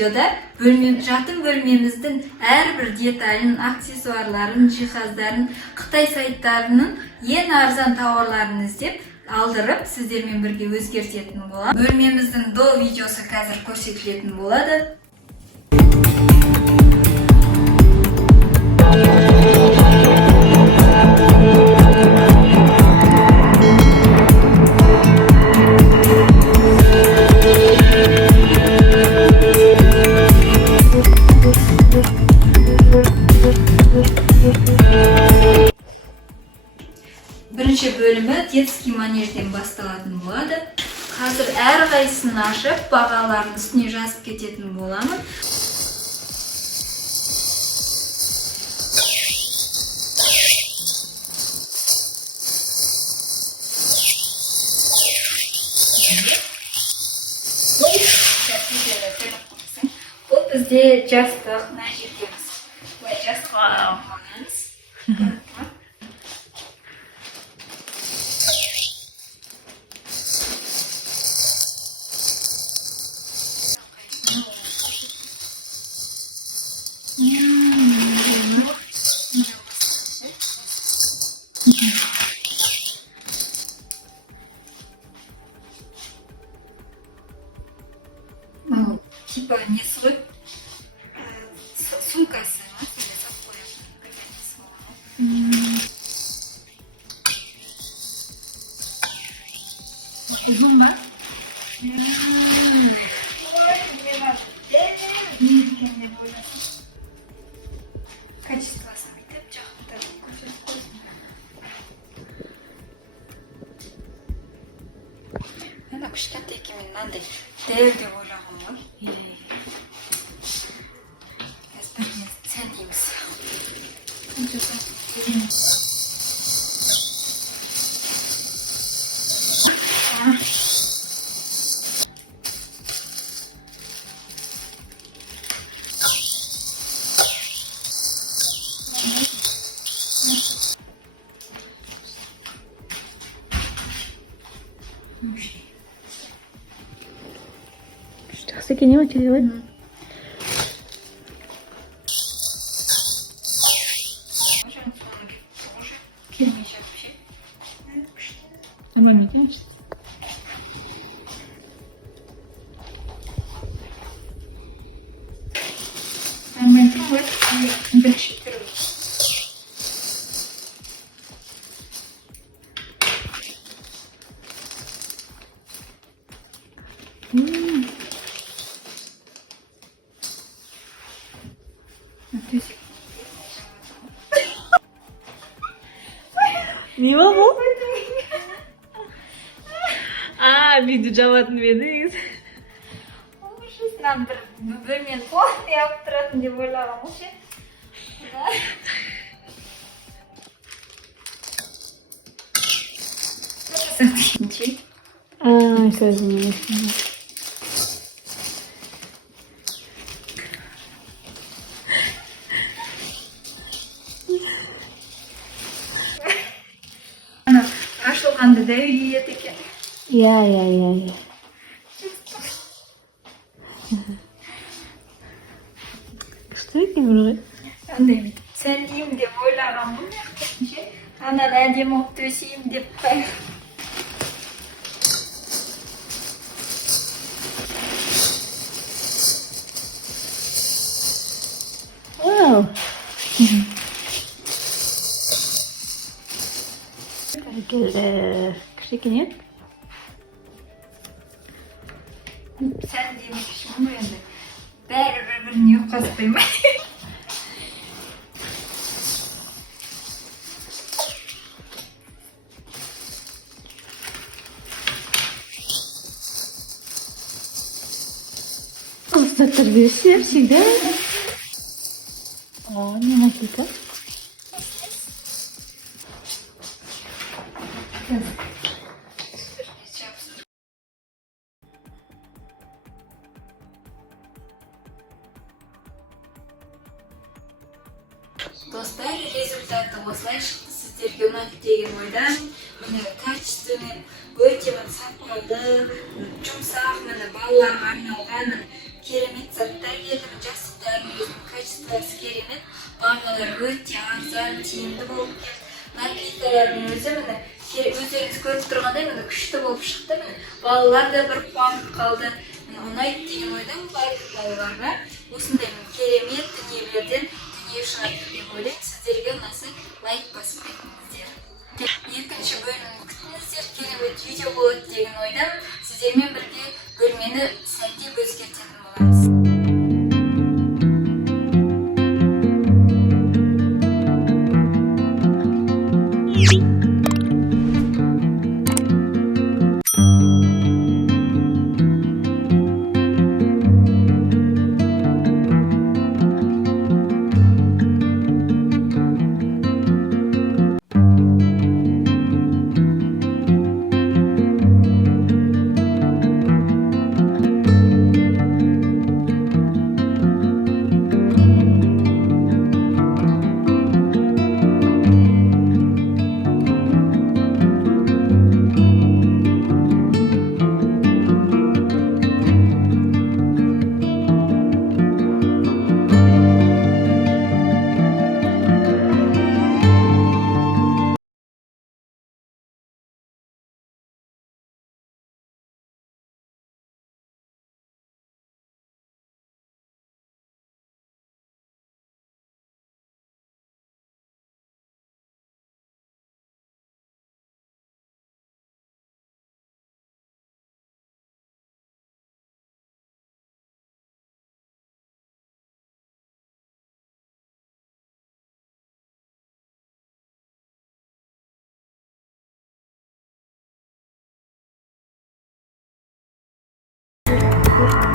видеода жатын бөлмеміздің әрбір деталін, аксессуарларын, жиһаздарын, Қытай сайттарының ең арзан тауарларын іздеп алдырып, сіздермен бірге өзгертетін болады. Бөлмеміздің до видеосы қазір көрсетілетін болады. Бірінші бөлімі детский манежден басталатын болады. Қазір әрқайсысын ашып, бағаларын үстіне жазып кететін боламын. Бұл бізде жастық, мына жердеміз. Жастық алмаңыз. Ну, типа не свой сумкасы, себе такое, зума. Качество самитеп жақында көрсетіп қойсын. Ана кішкентай екен, мен мынандай дәу деп ойлағым ғой. Бірінен сән дейміз. жақсы екен ема телевизор? Келмей жатып ше. Нормально екен. Нормально ғой. Бірінші түрі. Не var bu? Video жабатын едіңіз. Шысынан бір бөлмені полный алып тұратын деп ойлағам ғой ше. Көзім. Ашылғанды дәу ет екен. Я. Что екен бұл? Андай сәндеймін деп ойлағам ғой. Анан әдемі болып төсеймін деп қай. Вау. Күшті екен, е? Сәндеймін кішім ғой енді. Бәрі бір-біріне ұқсас қоймай. Заттар берсе всегда. Не накита. Достар, результаты осылай шықты. Сіздерге ұнады деген ойдамын. Міне качественный, өте сапалы, жұмсақ, міне балаларға арналған керемет заттар келді. Жақсы өзінің качествосы керемет. Бағалары өте арзан, тиімді болып келді. Наклейкалардың өзі міне өздеріңіз көріп тұрғандай міне күшті болып шықты. Міне балалар да бір қуанып қалды. Ұнайды деген ойдамын балаларға. Осындай керемет дүниелерден дүние шығарды деп ойлаймын. Сіздерге ұнаса лайк басып қайтыңыздар. Екінші бөлімді күтіңіздер, керемет видео болады деген ойдамын. Сіздермен бірге бөлмені сәтте өзгертетін боламыз. Thank you.